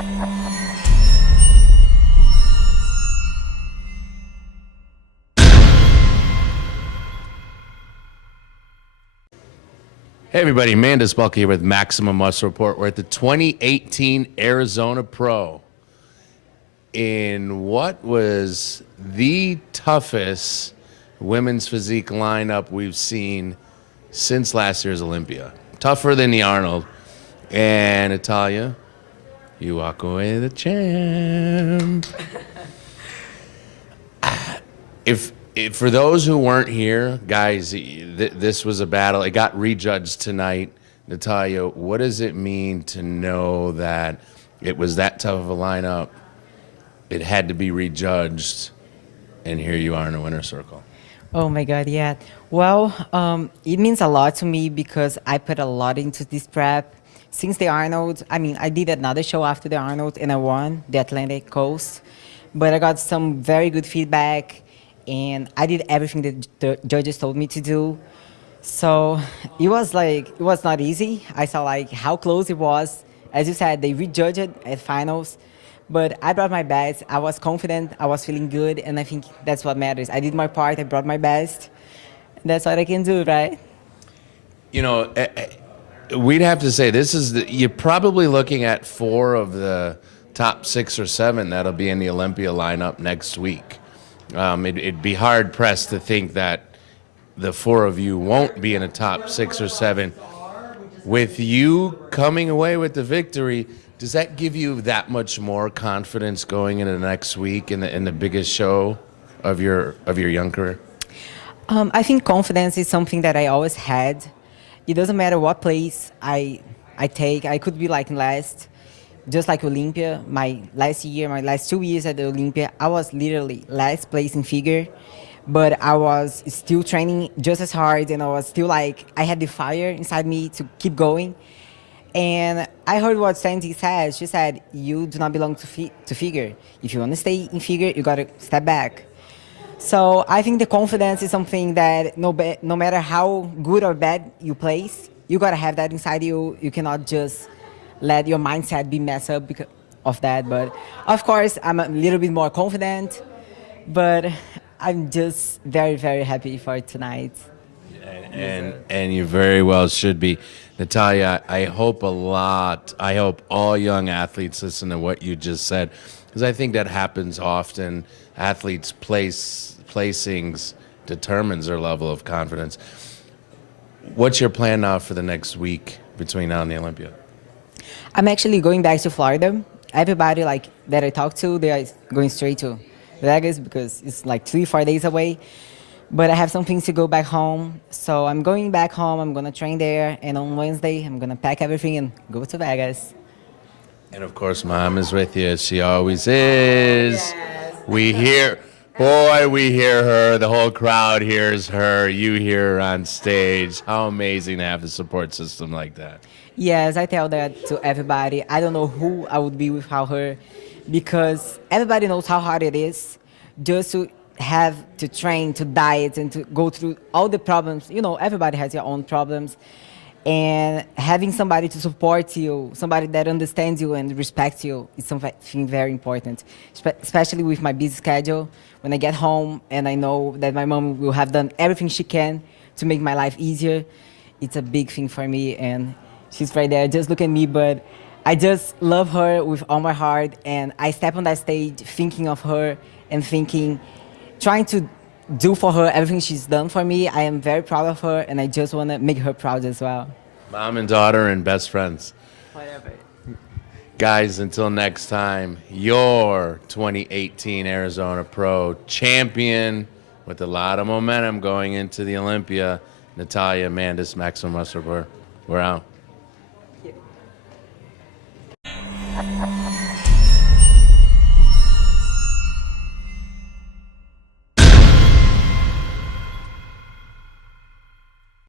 Hey everybody, Mandus Bulk here with Maximum Muscle Report. We're at the 2018 Arizona Pro in what was the toughest women's physique lineup we've seen since last year's Olympia. Tougher than the Arnold. And Natalia, you walk away the champ. If for those who weren't here, guys, this was a battle. It got rejudged tonight. Natalia, what does it mean to know that it was that tough of a lineup? It had to be rejudged, and here you are in a winner's circle. Oh my God, yeah. Well, it means a lot to me because I put a lot into this prep. Since the Arnold, I mean, I did another show after the Arnold and I won the Atlantic Coast, but I got some very good feedback and I did everything that the judges told me to do. So it was not easy. I saw like how close it was. As you said, they rejudged it at finals, but I brought my best. I was confident, I was feeling good, and I think that's what matters. I did my part, I brought my best. That's what I can do, right? You know, we'd have to say you're probably looking at 4 of the top 6 or 7 that'll be in the Olympia lineup next week. It'd be hard pressed to think that the 4 of you won't be in a top 6 or 7. With you coming away with the victory, does that give you that much more confidence going into the next week in the biggest show of your young career? I think confidence is something that I always had. It doesn't matter what place I take. I could be like last. Just like Olympia, my last 2 years at the Olympia, I was literally last place in figure, but I was still training just as hard, and I was still like, I had the fire inside me to keep going. And I heard what Sandy said. She said, you do not belong to figure. If you want to stay in figure, you got to step back. So I think the confidence is something that no matter how good or bad you place, you got to have that inside you. You cannot just let your mindset be messed up because of that. But of course, I'm a little bit more confident, but I'm just very, very happy for tonight. And you very well should be. Natalia, I hope all young athletes listen to what you just said, because I think that happens often. Athletes' placings determines their level of confidence. What's your plan now for the next week between now and the Olympia? I'm actually going back to Florida. Everybody that I talk to, they are going straight to Vegas because it's like 3-4 days away. But I have some things to go back home. So I'm going back home, I'm gonna train there, and on Wednesday, I'm gonna pack everything and go to Vegas. And of course, Mom is with you, as she always is. Yes. We hear her, the whole crowd hears her, you hear her on stage. How amazing to have a support system like that. Yes, I tell that to everybody. I don't know who I would be without her, because everybody knows how hard it is just to have to train, to diet, and to go through all the problems. You know, everybody has their own problems. And having somebody to support you, somebody that understands you and respects you, is something very important, especially with my busy schedule. When I get home and I know that my mom will have done everything she can to make my life easier, it's a big thing for me. And she's right there, just look at me, but I just love her with all my heart, and I step on that stage thinking of her and trying to do for her everything she's done for me. I am very proud of her, and I just want to make her proud as well. Mom and daughter and best friends. Whatever. Guys, until next time, your 2018 Arizona Pro champion with a lot of momentum going into the Olympia, Natalia Mandus, Maximum Muscle Report. We're out. Yeah.